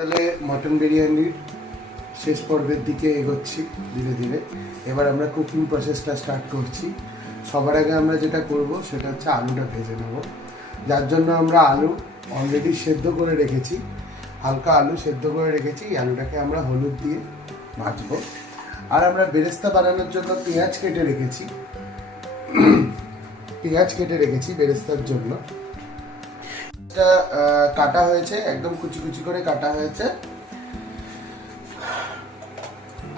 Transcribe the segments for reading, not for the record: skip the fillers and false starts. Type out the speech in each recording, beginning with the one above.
তাহলে মটন বিরিয়ানির শেষ পর্বের দিকে এগোচ্ছি ধীরে ধীরে। এবার আমরা কুকিং প্রসেসটা স্টার্ট করছি। সবার আগে আমরা যেটা করব সেটা হচ্ছে আলুটা ভেজে নেব, যার জন্য আমরা আলু অলরেডি সেদ্ধ করে রেখেছি, হালকা আলু সেদ্ধ করে রেখেছি। এই আলুটাকে আমরা হলুদ দিয়ে ভাজবো। আর আমরা বেরেস্তা বানানোর জন্য পেঁয়াজ কেটে রেখেছি বেরেস্তার জন্য। এটা কাটা হয়েছে, একদম কুচি কুচি করে কাটা হয়েছে।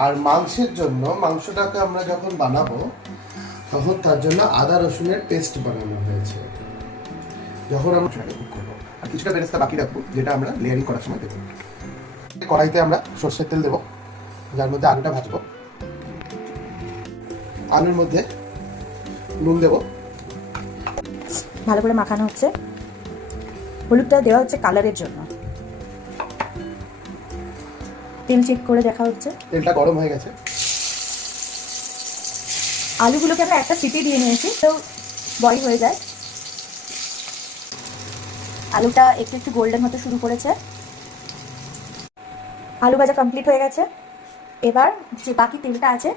আর মাংসের জন্য, মাংসটাকে আমরা যখন বানাবো তখন তার জন্য আদা রসুনের পেস্ট বানানো হয়েছে। যখন আমরা কুক করবো আর কিছুটা বেরেস্তা বাকি রাখবো, যেটা আমরা লেয়ারিং করার সময় দেবো। কড়াইতে আমরা সর্ষের তেল দেবো, যার মধ্যে আলুটা ভাজবো। আলুর মধ্যে নুন দেবো, ভালো করে মাখানো হচ্ছে। হলুদটা দেওয়া হচ্ছে কালারের জন্য। তেল চেক করে দেখা হচ্ছে। তেলটা গরম হয়ে গেছে। আলুগুলোকে আমরা একটা সিটি দিয়ে নিয়েছি, তো বয়েল হয়ে যায়। আলুটা একটু একটু গোল্ডেন হতে শুরু করেছে। আলু ভাজা কমপ্লিট হয়ে গেছে। এবার যে বাকি তেলটা আছে,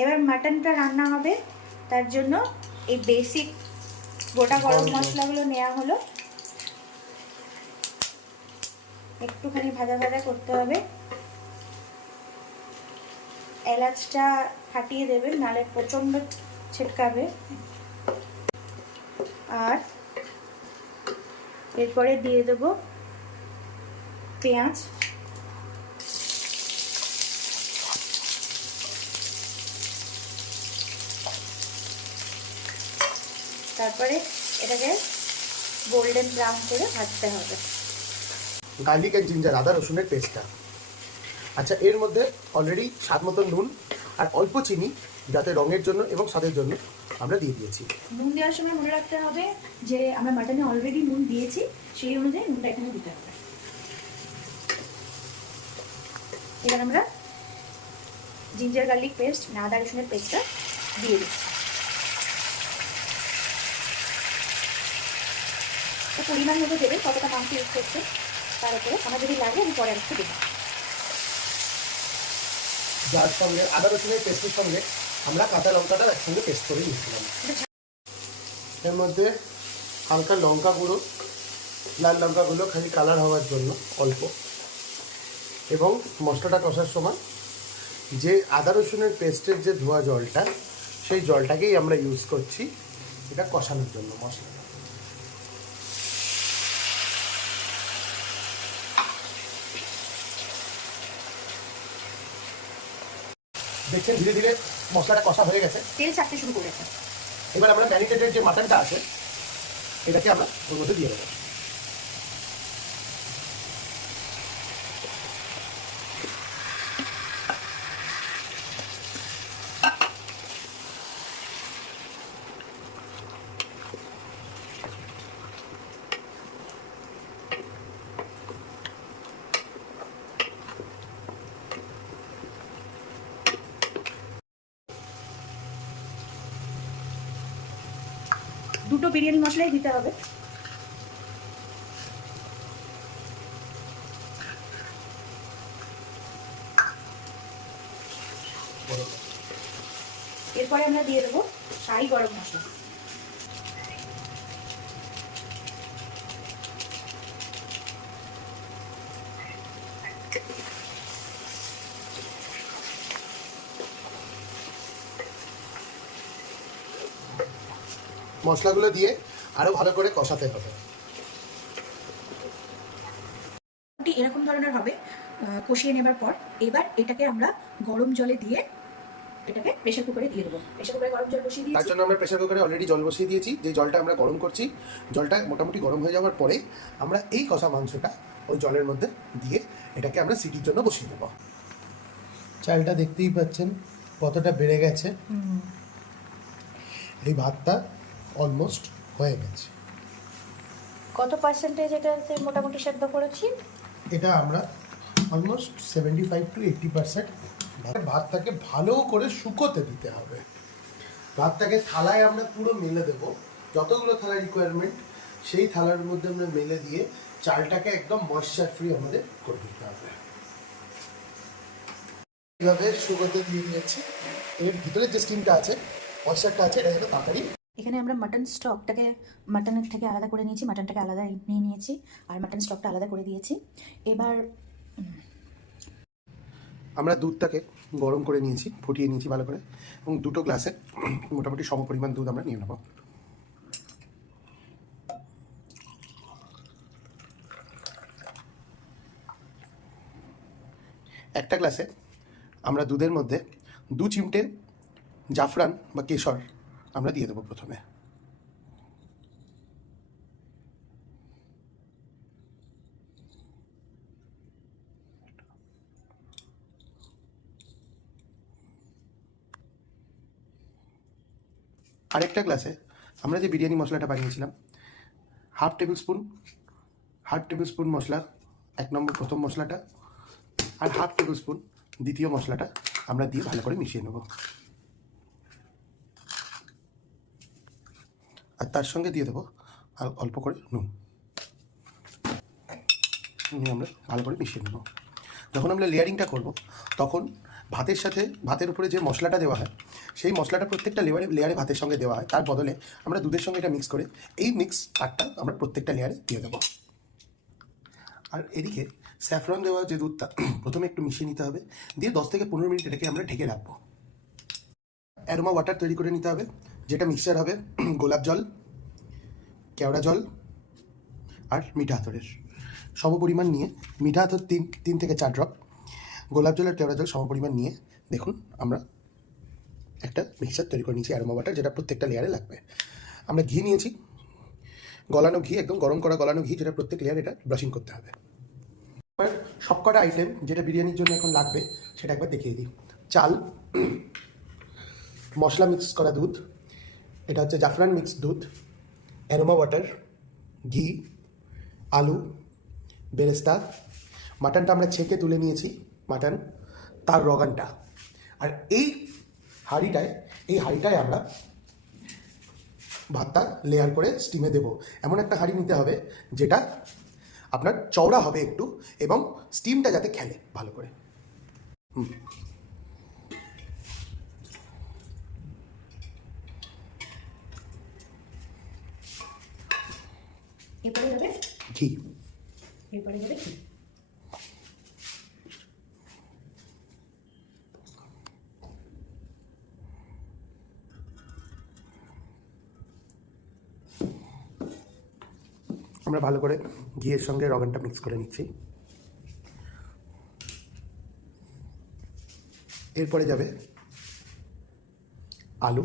এবার মাটনটা রান্না হবে। তার জন্য এই বেসিক গোটা গরম মশলাগুলো নেওয়া হলো। একটুখানি ভাজা ভাজা করতে হবে। এলাচটা ফাটিয়ে দেবেন, নাহলে প্রচণ্ড ছিটকাবে। আর এরপরে দিয়ে দেব পেঁয়াজ, তারপরে এটাকে গোল্ডেন ব্রাউন করে ভাজতে হবে। গার্লিক অ্যান্ড জিঞ্জার, আদা রসুনের পেস্টটা। আচ্ছা, এর মধ্যে অলরেডি স্বাদ মতো নুন আর অল্প চিনি, যাতে রঙের জন্য এবং স্বাদের জন্য আমরা দিয়ে দিয়েছি। নুন দেওয়ার সময় মনে রাখতে হবে যে আমরা মাটনে অলরেডি নুন দিয়েছি, সেই অনুযায়ী নুনটা এখানে দিতে হবে। এবার আমরা জিঞ্জার গার্লিক পেস্ট, আদা রসুনের পেস্টটা দিয়ে দিচ্ছি। পরিমাণ মতো দেবেন, কতটা মাংস ইউজ করছে তার উপরে। আমার যদি লাগে আমি পরে একটু দেবো। যার সঙ্গে আদা রসুনের পেস্টের সঙ্গে আমরা কাঁচা লঙ্কাটা একসঙ্গে পেস্ট করে নিয়েছিলাম। এর মধ্যে হালকা লঙ্কা গুঁড়ো, লাল লঙ্কাগুলো খালি কালার হওয়ার জন্য অল্প, এবং মশলাটা কষার সময় যে আদা রসুনের পেস্টের যে ধোয়া জলটা, সেই জলটাকেই আমরা ইউজ করছি এটা কষানোর জন্য মশলা। দেখছেন ধীরে ধীরে মশলাটা কষা হয়ে গেছে, তেল ছাড়তে শুরু করেছে। এবার আমরা ম্যারিনেটেড যে মাটনটা আছে এটাকে আমরা ওর মধ্যে দিয়ে দেবো। দুটো বিরিয়ানি মশলাই দিতে হবে। এরপরে আমরা দিয়ে দেবো শাহি গরম মশলা। মশলাগুলো দিয়ে আরো ভালো করে কষাতে হবে। এরকম ধরনের হবে। কষিয়ে নেবার পর এবার এটাকে আমরা গরম জলে দিয়ে এটাকে প্রেসার কুকারে দিয়ে দেবো। প্রেসার কুকারে গরম জল বসিয়ে দিয়েছি। তার জন্য আমরা প্রেসার কুকারে অলরেডি জল বসিয়ে দিয়েছি। যে জলটা আমরা গরম করছি, জলটা মোটামুটি গরম হয়ে যাওয়ার পরে আমরা এই কষা মাংসটা ওই জলের মধ্যে দিয়ে এটাকে আমরা সিটির জন্য বসিয়ে দেবো। চালটা দেখতেই পাচ্ছেন কতটা বেড়ে গেছে। এই ভাতটা অলমোস্ট হয়ে গেছে। কত পার্সেন্টেজ এটাতে মোটামুটি সেদ্ধ করেছি? এটা আমরা অলমোস্ট 75 to 80%। ভাতটাকে ভালো করে শুকোতে দিতে হবে। ভাতটাকে থালায় আমরা পুরো মেলে দেবো, যতগুলো থালা রিকোয়ারমেন্ট সেই থালার মধ্যে আমরা মেলে দিয়ে চালটাকে একদম ময়েশ্চার ফ্রি আমাদের করে দিতে হবে। এইভাবে শুকোতে দিয়ে দিয়েছি। এর ভিতরে যে স্টিমটা আছে, ময়েশ্চারটা আছে, এটা যেন তাড়াতাড়ি। এখানে আমরা মাটন স্টকটাকে মাটনের থেকে আলাদা করে নিয়েছি, মাটনটাকে আলাদা নিয়ে নিয়েছি আর মাটন স্টকটা আলাদা করে দিয়েছি। এবার আমরা দুধটাকে গরম করে নিয়েছি, ফুটিয়ে নিয়েছি ভালো করে, এবং 2টো গ্লাসে মোটামুটি সমপরিমাণ দুধ আমরা নিয়ে নেব। একটা গ্লাসে আমরা দুধের মধ্যে 2 চিমটে জাফরান বা কেশর আমরা দিয়ে দেবো প্রথমে। আরেকটা গ্লাসে আমরা যে বিরিয়ানি মশলাটা বানিয়েছিলাম, হাফ টেবিল স্পুন মশলা 1 নম্বর প্রথম মশলাটা, আর হাফ টেবিল স্পুন দ্বিতীয় মশলাটা আমরা দিয়ে ভালো করে মিশিয়ে নেব। আর তার সঙ্গে দিয়ে দেবো আর অল্প করে নুন, নিয়ে আমরা ভালো করে মিশিয়ে নেব। যখন আমরা লেয়ারিংটা করব, তখন ভাতের সাথে, ভাতের উপরে যে মশলাটা দেওয়া হয়, সেই মশলাটা প্রত্যেকটা লেয়ারে ভাতের সঙ্গে দেওয়া হয়। তার বদলে আমরা দুধের সঙ্গে এটা মিক্স করে এই মিক্স পার্টটা আমরা প্রত্যেকটা লেয়ারে দিয়ে দেবো। আর এদিকে স্যাফরন দেওয়া যে দুধটা প্রথমে একটু মিশিয়ে নিতে হবে, দিয়ে 10 থেকে 15 মিনিট এটাকে আমরা ঢেকে রাখবো। অ্যারোমা ওয়াটার তৈরি করে নিতে হবে, যেটা মিক্সচার হবে গোলাপ জল, কেওড়া জল আর মিঠা আতরের সমপরিমাণ নিয়ে। মিঠা আতর 3 থেকে 4 ড্রপ, গোলাপ জল আর কেওড়া জল সমপরিমাণ নিয়ে দেখুন আমরা একটা মিক্সচার তৈরি করে নিয়েছি অ্যারোমা ওয়াটার, যেটা প্রত্যেকটা লেয়ারে লাগবে। আমরা ঘি নিয়েছি, গলানো ঘি, একদম গরম করা গলানো ঘি, যেটা প্রত্যেক লেয়ার এটা ব্রাশিং করতে হবে। এবার সবকটা আইটেম যেটা বিরিয়ানির জন্য এখন লাগবে সেটা একবার দেখিয়ে দিই। চাল, মশলা মিক্স করা দুধ, এটা হচ্ছে জাফরান মিক্স দুধ, অ্যারোমা ওয়াটার, ঘি, আলু, বেরেস্তা, মাটনটা আমরা ছেঁকে তুলে নিয়েছি, মাটন, তার রগানটা। আর এই হাঁড়িটায় আমরা ভাতটা লেয়ার করে স্টিমে দেব। এমন একটা হাঁড়ি নিতে হবে যেটা আপনার চওড়া হবে একটু, এবং স্টিমটা যাতে খেলে ভালো করে। এরপরে যাবে ঘি। এরপরে যাবে ঘি। আমরা ভালো করে ঘিয়ের সঙ্গে রগানটা মিক্স করে নিচ্ছি। এরপরে যাবে আলু,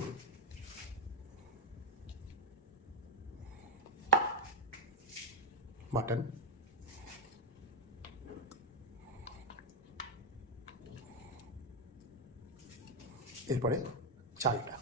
মাটন, এরপরে চালটা।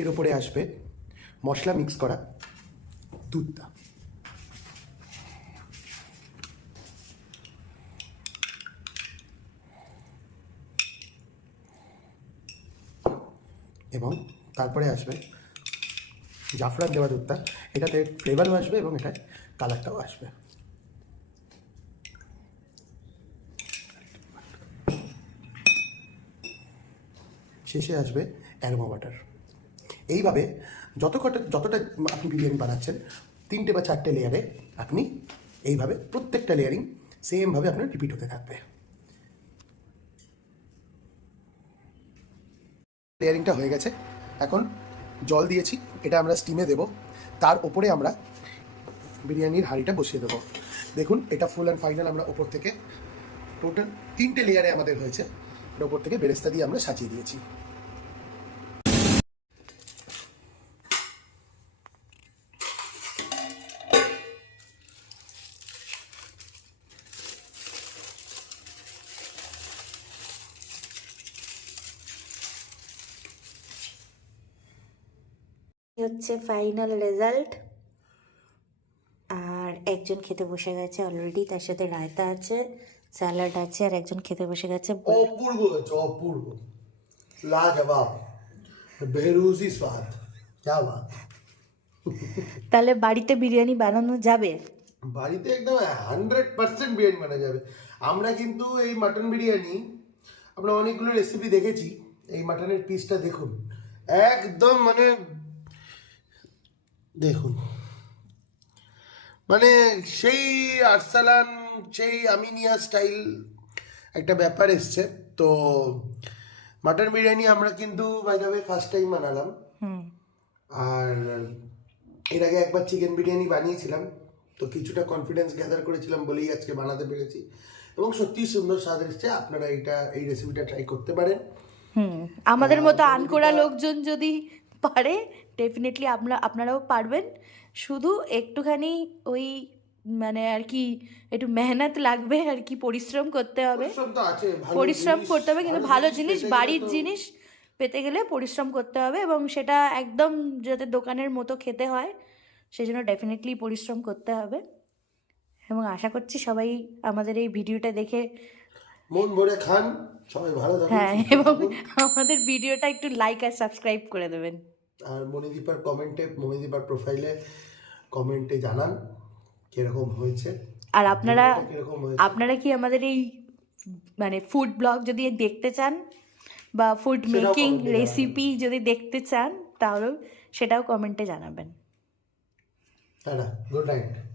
এর উপরে আসবে মশলা মিক্স করা দুধটা। এবং তারপরে আসবে জাফরান দেওয়া দুধটা, এটাতে ফ্লেভারও আসবে এবং এটায় কালারটাও আসবে। শেষে আসবে অ্যারোমা ওয়াটার। এইভাবে যতটা আপনি বিরিয়ানি বানাচ্ছেন, 3টে বা 4টে লেয়ারে আপনি এইভাবে প্রত্যেকটা লেয়ারিং সেমভাবে আপনার রিপিট হতে থাকবে। লেয়ারিংটা হয়ে গেছে, এখন জল দিয়েছি, এটা আমরা স্টিমে দেব। তার ওপরে আমরা বিরিয়ানির হাঁড়িটা বসিয়ে দেবো। দেখুন এটা ফুল অ্যান্ড ফাইনাল আমরা ওপর থেকে, টোটাল 3টে লেয়ারে আমাদের হয়েছে, এর ওপর থেকে বেরেস্তা দিয়ে আমরা সাজিয়ে দিয়েছি। হচ্ছে ফাইনাল রেজাল্ট। আর একজন খেতে বসে গেছে অলরেডি, তার সাথে রায়তা আছে, স্যালাড আছে, আর একজন খেতে বসে গেছে। অপূর্ব হয়েছে, অপূর্ব, লাজবাব, বেহরুজি স্বাদ, क्या बात। তাহলে বাড়িতে বিরিয়ানি বানানো যাবে? বাড়িতে একদম 100% বিরিয়ানি বানা যাবে। আমরা কিন্তু এই মাটন বিরিয়ানি, আমরা অনেকগুলো রেসিপি দেখেছি। এই মাটনের পিসটা দেখুন, একদম মানে দেখুন, মানে সেই আরসালান, সেই আমিনিয়া স্টাইল একটা ব্যাপার এসছে। তো মাটন বিরিয়ানি আমরা কিন্তু by the way first time বানালাম। আর এর আগে একবার চিকেন বিরিয়ানি বানিয়েছিলাম, তো কিছুটা কনফিডেন্স গ্যাদার করেছিলাম বলেই আজকে বানাতে পেরেছি, এবং সত্যিই সুন্দর স্বাদ এসছে। আপনারা এই রেসিপিটা ট্রাই করতে পারেন। আমাদের মতো আনকোড়া লোকজন যদি পারে, ডেফিনেটলি আপনারাও পারবেন। শুধু একটুখানি ওই মানে আর কি একটু মেহনত লাগবে আর কি, পরিশ্রম করতে হবে। পরিশ্রম তো আছে, ভালো পরিশ্রম জিনিস, করতে হবে, কিন্তু ভালো জিনিস, পেতে গেলে বাড়ির তো- জিনিস পেতে গেলে পরিশ্রম করতে হবে, এবং সেটা একদম যাতে দোকানের মতো খেতে হয় সেই জন্য ডেফিনেটলি পরিশ্রম করতে হবে। এবং আশা করছি সবাই আমাদের এই ভিডিওটা দেখে, মন ভরে খান, সবাই ভালো থাকুন, হ্যাঁ, সুস্থ এবং থাকুন। আমাদের ভিডিওটা একটু লাইক আর সাবস্ক্রাইব করে দেবেন। আর মণিদীপার প্রোফাইলে কমেন্টে জানান কিরকম হয়েছে, আর আপনারা ভিডিওটা কিরকম হয়েছে। আপনারা কি আমাদের এই মানে ফুড ব্লগ যদি দেখতে চান বা ফুড সেটাও মেকিং comment এ রেসিপি যদি দেখতে চান, তাহলেও সেটাও কমেন্টে জানাবেন। Tata, good night.